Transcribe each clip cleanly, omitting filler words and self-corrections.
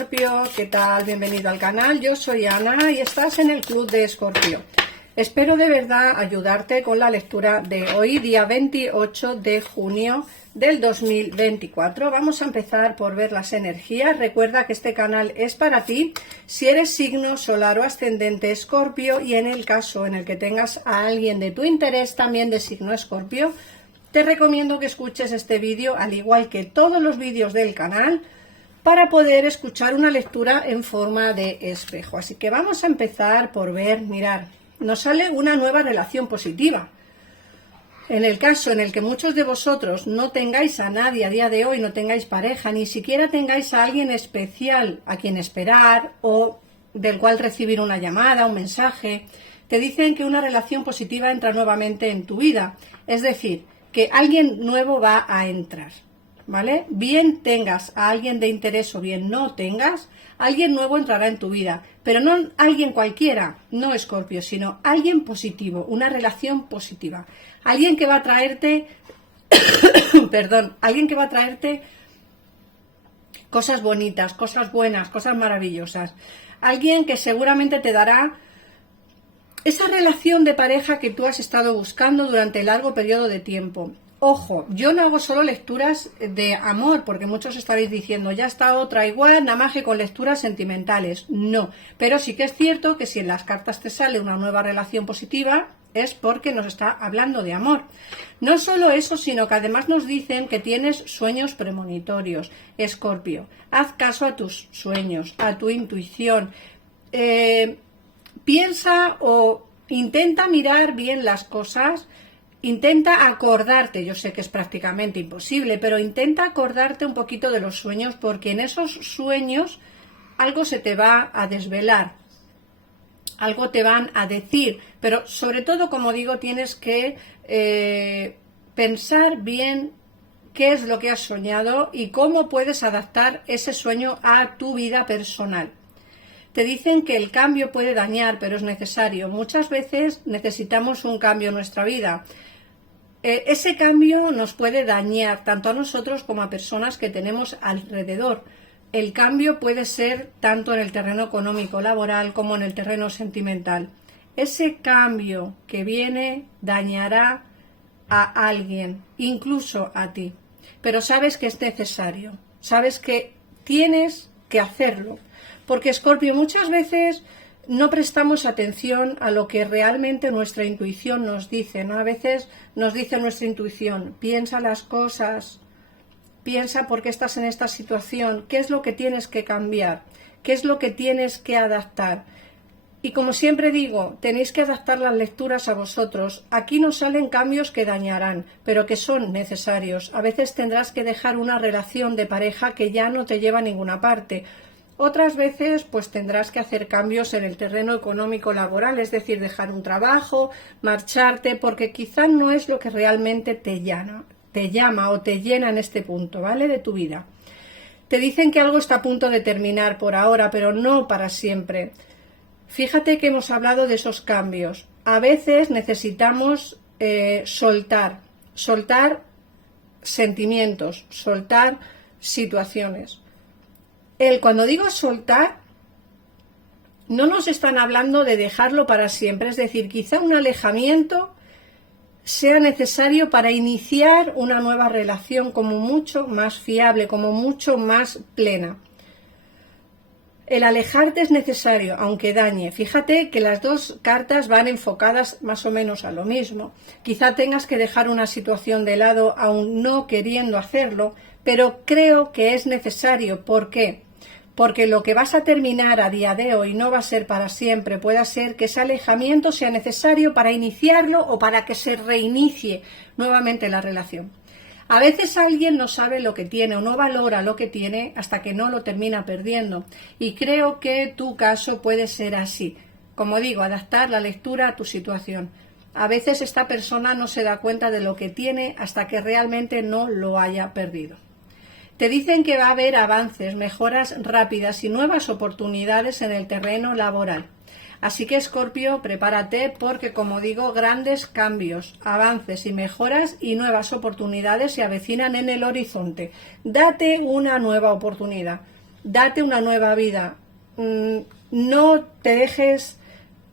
Escorpio, ¿qué tal? Bienvenido al canal, yo soy Ana y estás en el Club de Escorpio. Espero de verdad ayudarte con la lectura de hoy, día 28 de junio del 2024. Vamos a empezar por ver las energías. Recuerda que este canal es para ti si eres signo solar o ascendente Escorpio, y en el caso en el que tengas a alguien de tu interés también de signo Escorpio, te recomiendo que escuches este vídeo al igual que todos los vídeos del canal para poder escuchar una lectura en forma de espejo. Así que vamos a empezar por ver, mirar, nos sale una nueva relación positiva. En el caso en el que muchos de vosotros no tengáis a nadie a día de hoy, no tengáis pareja, ni siquiera tengáis a alguien especial a quien esperar o del cual recibir una llamada, un mensaje, te dicen que una relación positiva entra nuevamente en tu vida. Es decir, que alguien nuevo va a entrar. ¿Vale? Bien tengas a alguien de interés o bien no tengas, alguien nuevo entrará en tu vida, pero no alguien cualquiera, no Escorpio, sino alguien positivo, una relación positiva, alguien que va a traerte, alguien que va a traerte cosas bonitas, cosas buenas, cosas maravillosas, alguien que seguramente te dará esa relación de pareja que tú has estado buscando durante largo periodo de tiempo. Ojo, yo no hago solo lecturas de amor, porque muchos estaréis diciendo, ya está otra igual, nada más que con lecturas sentimentales. No, pero sí que es cierto que si en las cartas te sale una nueva relación positiva, es porque nos está hablando de amor. No solo eso, sino que además nos dicen que tienes sueños premonitorios. Escorpio, haz caso a tus sueños, a tu intuición. Piensa o intenta mirar bien las cosas. Intenta acordarte, yo sé que es prácticamente imposible, pero intenta acordarte un poquito de los sueños, porque en esos sueños algo se te va a desvelar, algo te van a decir, pero sobre todo, como digo, tienes que pensar bien qué es lo que has soñado y cómo puedes adaptar ese sueño a tu vida personal. Te dicen que el cambio puede dañar, pero es necesario. Muchas veces necesitamos un cambio en nuestra vida. Ese cambio nos puede dañar tanto a nosotros como a personas que tenemos alrededor. El cambio puede ser tanto en el terreno económico, laboral, como en el terreno sentimental. Ese cambio que viene dañará a alguien, incluso a ti. Pero sabes que es necesario, sabes que tienes que hacerlo. Porque, Escorpio, muchas veces no prestamos atención a lo que realmente nuestra intuición nos dice, ¿no? A veces nos dice nuestra intuición, piensa las cosas, piensa por qué estás en esta situación, qué es lo que tienes que cambiar, qué es lo que tienes que adaptar. Y como siempre digo, tenéis que adaptar las lecturas a vosotros. Aquí nos salen cambios que dañarán, pero que son necesarios. A veces tendrás que dejar una relación de pareja que ya no te lleva a ninguna parte. Otras veces pues tendrás que hacer cambios en el terreno económico laboral, es decir, dejar un trabajo, marcharte, porque quizá no es lo que realmente te llama o te llena en este punto, ¿vale? De tu vida. Te dicen que algo está a punto de terminar por ahora, pero no para siempre. Fíjate que hemos hablado de esos cambios. A veces necesitamos soltar sentimientos, soltar situaciones. Cuando digo soltar, no nos están hablando de dejarlo para siempre, es decir, quizá un alejamiento sea necesario para iniciar una nueva relación como mucho más fiable, como mucho más plena. El alejarte es necesario, aunque dañe. Fíjate que las dos cartas van enfocadas más o menos a lo mismo. Quizá tengas que dejar una situación de lado aún no queriendo hacerlo, pero creo que es necesario. ¿Por qué? Porque lo que vas a terminar a día de hoy no va a ser para siempre. Puede ser que ese alejamiento sea necesario para iniciarlo o para que se reinicie nuevamente la relación. A veces alguien no sabe lo que tiene o no valora lo que tiene hasta que no lo termina perdiendo. Y creo que tu caso puede ser así. Como digo, adaptar la lectura a tu situación. A veces esta persona no se da cuenta de lo que tiene hasta que realmente no lo haya perdido. Te dicen que va a haber avances, mejoras rápidas y nuevas oportunidades en el terreno laboral. Así que, Escorpio, prepárate porque, como digo, grandes cambios, avances y mejoras y nuevas oportunidades se avecinan en el horizonte. Date una nueva oportunidad. date una nueva vida. No te dejes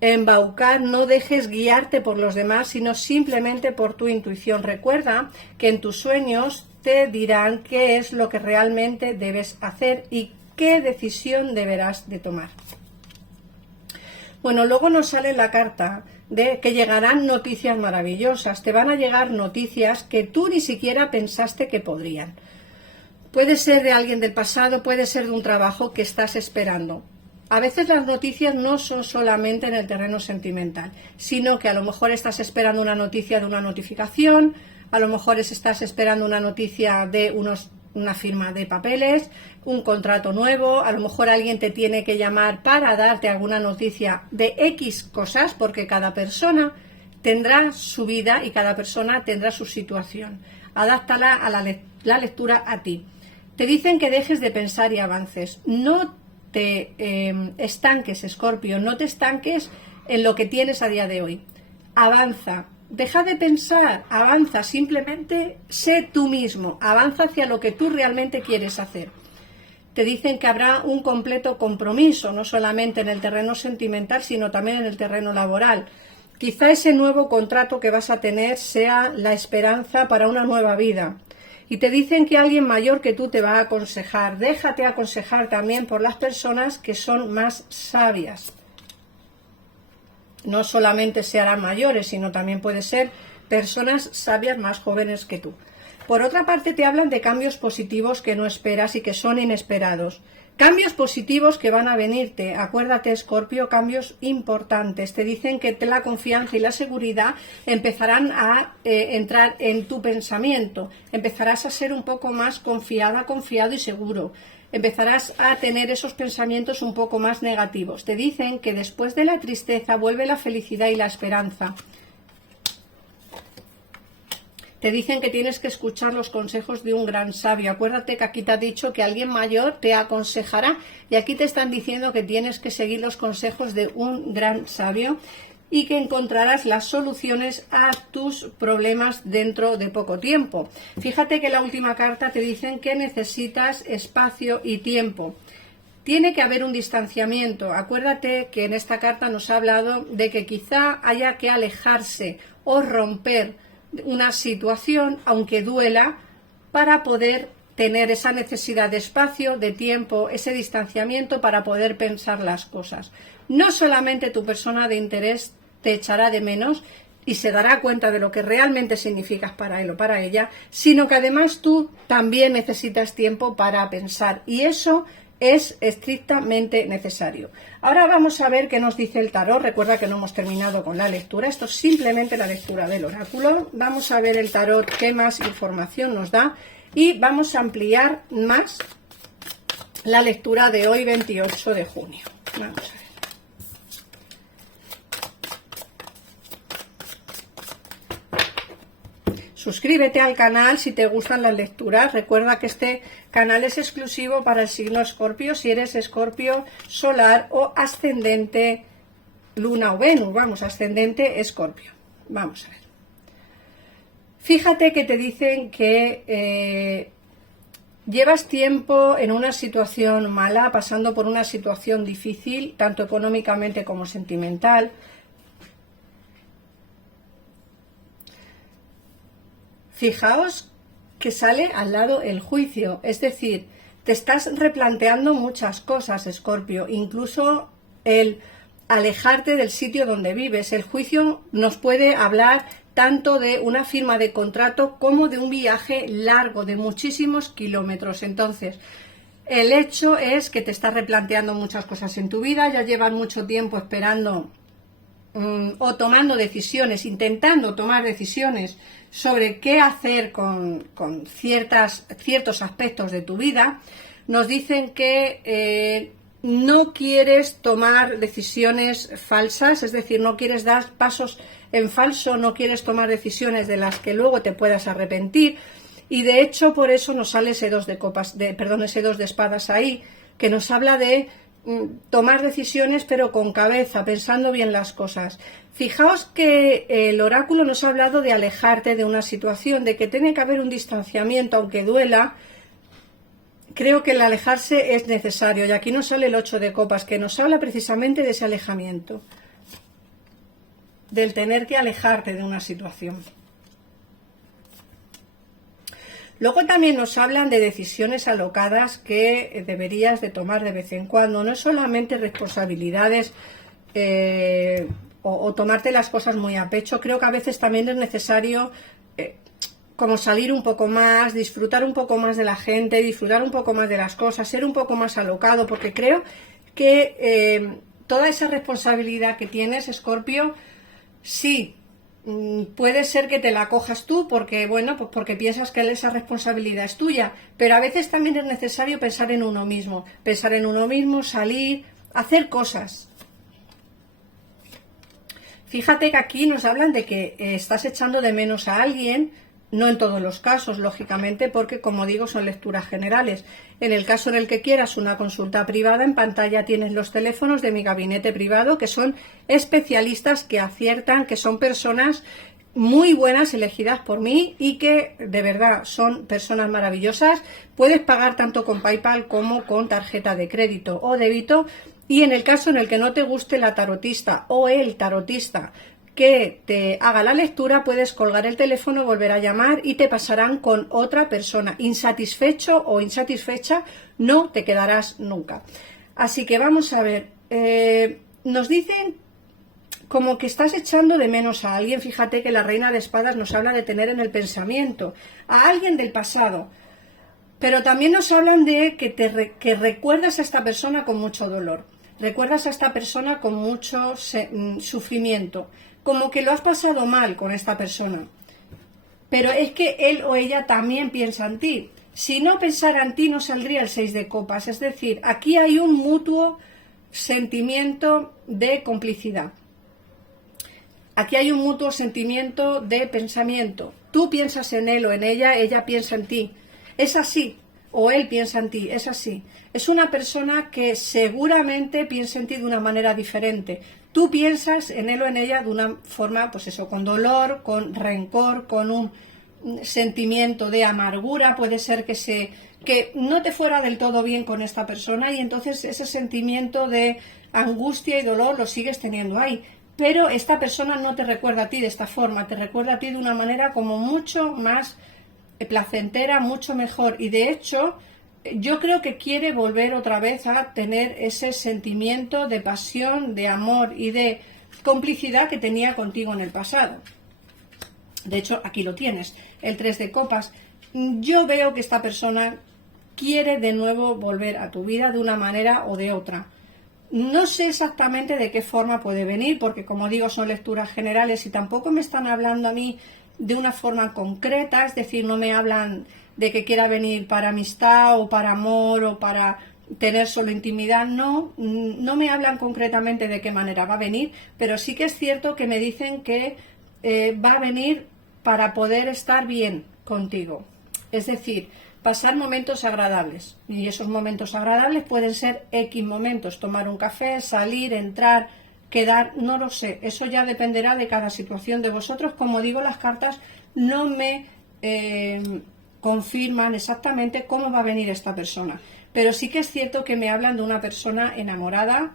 embaucar, no dejes guiarte por los demás, sino simplemente por tu intuición. Recuerda que en tus sueños te dirán qué es lo que realmente debes hacer y qué decisión deberás de tomar. Bueno, luego nos sale la carta de que llegarán noticias maravillosas. Te van a llegar noticias que tú ni siquiera pensaste que podrían. Puede ser de alguien del pasado, puede ser de un trabajo que estás esperando. A veces las noticias no son solamente en el terreno sentimental, sino que a lo mejor estás esperando una noticia de una notificación, a lo mejor estás esperando una noticia de una firma de papeles, un contrato nuevo, a lo mejor alguien te tiene que llamar para darte alguna noticia de X cosas, porque cada persona tendrá su vida y cada persona tendrá su situación. Adáptala a la lectura a ti. Te dicen que dejes de pensar y avances. No te estanques, Escorpio, no te estanques en lo que tienes a día de hoy. Avanza, deja de pensar, avanza, simplemente sé tú mismo, avanza hacia lo que tú realmente quieres hacer. Te dicen que habrá un completo compromiso, no solamente en el terreno sentimental, sino también en el terreno laboral. Quizá ese nuevo contrato que vas a tener sea la esperanza para una nueva vida. Y te dicen que alguien mayor que tú te va a aconsejar. Déjate aconsejar también por las personas que son más sabias. No solamente se harán mayores, sino también puede ser personas sabias más jóvenes que tú. Por otra parte, te hablan de cambios positivos que no esperas y que son inesperados. Cambios positivos que van a venirte. Acuérdate, Escorpio, cambios importantes. Te dicen que la confianza y la seguridad empezarán a entrar en tu pensamiento. Empezarás a ser un poco más confiada, confiado y seguro. Empezarás a tener esos pensamientos un poco más negativos. Te dicen que después de la tristeza vuelve la felicidad y la esperanza. Te dicen que tienes que escuchar los consejos de un gran sabio. Acuérdate que aquí te ha dicho que alguien mayor te aconsejará y aquí te están diciendo que tienes que seguir los consejos de un gran sabio y que encontrarás las soluciones a tus problemas dentro de poco tiempo. Fíjate que en la última carta te dicen que necesitas espacio y tiempo. Tiene que haber un distanciamiento. Acuérdate que en esta carta nos ha hablado de que quizá haya que alejarse o romper una situación, aunque duela, para poder tener esa necesidad de espacio, de tiempo, ese distanciamiento para poder pensar las cosas. No solamente tu persona de interés te echará de menos y se dará cuenta de lo que realmente significas para él o para ella, sino que además tú también necesitas tiempo para pensar y eso es estrictamente necesario. Ahora vamos a ver qué nos dice el tarot. Recuerda que no hemos terminado con la lectura, esto es simplemente la lectura del oráculo. Vamos a ver el tarot qué más información nos da y vamos a ampliar más la lectura de hoy 28 de junio. Vamos a ver. Suscríbete al canal si te gustan las lecturas. Recuerda que este canal es exclusivo para el signo Escorpio, si eres Escorpio solar o ascendente Luna o Venus. Vamos, ascendente Escorpio. Vamos a ver. Fíjate que te dicen que llevas tiempo en una situación mala, pasando por una situación difícil, tanto económicamente como sentimental. Fijaos que sale al lado el juicio, es decir, te estás replanteando muchas cosas, Escorpio, incluso el alejarte del sitio donde vives. El juicio nos puede hablar tanto de una firma de contrato como de un viaje largo de muchísimos kilómetros. Entonces, el hecho es que te estás replanteando muchas cosas en tu vida, ya llevas mucho tiempo esperando o tomando decisiones, intentando tomar decisiones sobre qué hacer con ciertos aspectos de tu vida. Nos dicen que no quieres tomar decisiones falsas, es decir, no quieres dar pasos en falso, no quieres tomar decisiones de las que luego te puedas arrepentir y de hecho por eso nos sale ese dos de espadas ahí, que nos habla de tomar decisiones pero con cabeza, pensando bien las cosas. Fijaos que el oráculo nos ha hablado de alejarte de una situación, de que tiene que haber un distanciamiento, aunque duela, creo que el alejarse es necesario. Y aquí nos sale el 8 de copas, que nos habla precisamente de ese alejamiento, del tener que alejarte de una situación. Luego también nos hablan de decisiones alocadas que deberías de tomar de vez en cuando. No es solamente responsabilidades o tomarte las cosas muy a pecho. Creo que a veces también es necesario como salir un poco más, disfrutar un poco más de la gente, disfrutar un poco más de las cosas, ser un poco más alocado, porque creo que toda esa responsabilidad que tienes, Escorpio, sí, puede ser que te la cojas tú porque, bueno, pues porque piensas que esa responsabilidad es tuya, pero a veces también es necesario pensar en uno mismo, salir, hacer cosas. Fíjate que aquí nos hablan de que estás echando de menos a alguien, no en todos los casos, lógicamente, porque como digo, son lecturas generales. En el caso en el que quieras una consulta privada, en pantalla tienes los teléfonos de mi gabinete privado, que son especialistas que aciertan, que son personas muy buenas, elegidas por mí y que de verdad son personas maravillosas. Puedes pagar tanto con PayPal como con tarjeta de crédito o débito. Y en el caso en el que no te guste la tarotista o el tarotista que te haga la lectura, puedes colgar el teléfono, volver a llamar y te pasarán con otra persona. Insatisfecho o insatisfecha no te quedarás nunca. Así que vamos a ver, nos dicen como que estás echando de menos a alguien. Fíjate que la Reina de Espadas nos habla de tener en el pensamiento a alguien del pasado, pero también nos hablan de que recuerdas a esta persona con mucho dolor, recuerdas a esta persona con mucho sufrimiento, como que lo has pasado mal con esta persona, pero es que él o ella también piensa en ti. Si no pensara en ti no saldría el 6 de copas, es decir, aquí hay un mutuo sentimiento de complicidad. Aquí hay un mutuo sentimiento de pensamiento. Tú piensas en él o en ella, ella piensa en ti. Es así, o él piensa en ti, es así. Es una persona que seguramente piensa en ti de una manera diferente. Tú piensas en él o en ella de una forma, pues eso, con dolor, con rencor, con un sentimiento de amargura. Puede ser que no te fuera del todo bien con esta persona y entonces ese sentimiento de angustia y dolor lo sigues teniendo ahí. Pero esta persona no te recuerda a ti de esta forma, te recuerda a ti de una manera como mucho más placentera, mucho mejor. Y de hecho, yo creo que quiere volver otra vez a tener ese sentimiento de pasión, de amor y de complicidad que tenía contigo en el pasado. De hecho, aquí lo tienes, el 3 de copas. Yo veo que esta persona quiere de nuevo volver a tu vida de una manera o de otra. No sé exactamente de qué forma puede venir, porque como digo, son lecturas generales y tampoco me están hablando a mí de una forma concreta, es decir, no me hablan de que quiera venir para amistad o para amor o para tener solo intimidad, no me hablan concretamente de qué manera va a venir, pero sí que es cierto que me dicen que va a venir para poder estar bien contigo, es decir, pasar momentos agradables, y esos momentos agradables pueden ser X momentos, tomar un café, salir, entrar, quedar, no lo sé, eso ya dependerá de cada situación de vosotros. Como digo, las cartas no me confirman exactamente cómo va a venir esta persona, pero sí que es cierto que me hablan de una persona enamorada,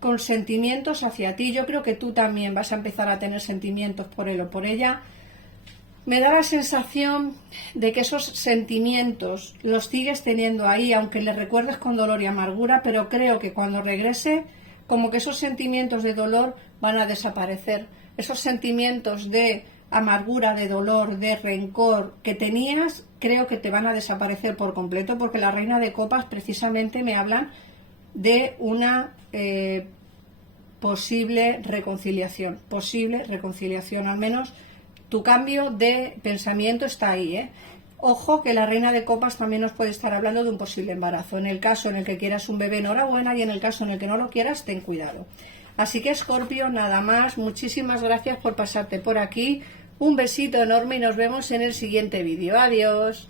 con sentimientos hacia ti. Yo creo que tú también vas a empezar a tener sentimientos por él o por ella. Me da la sensación de que esos sentimientos los sigues teniendo ahí, aunque le recuerdes con dolor y amargura, pero creo que cuando regrese, como que esos sentimientos de dolor van a desaparecer. Esos sentimientos de amargura, de dolor, de rencor que tenías, creo que te van a desaparecer por completo, porque la Reina de Copas precisamente me hablan de una posible reconciliación, al menos tu cambio de pensamiento está ahí, ¿eh? Ojo que la Reina de Copas también nos puede estar hablando de un posible embarazo. En el caso en el que quieras un bebé, enhorabuena, y en el caso en el que no lo quieras, ten cuidado. Así que, Escorpio, nada más. Muchísimas gracias por pasarte por aquí. Un besito enorme y nos vemos en el siguiente vídeo. Adiós.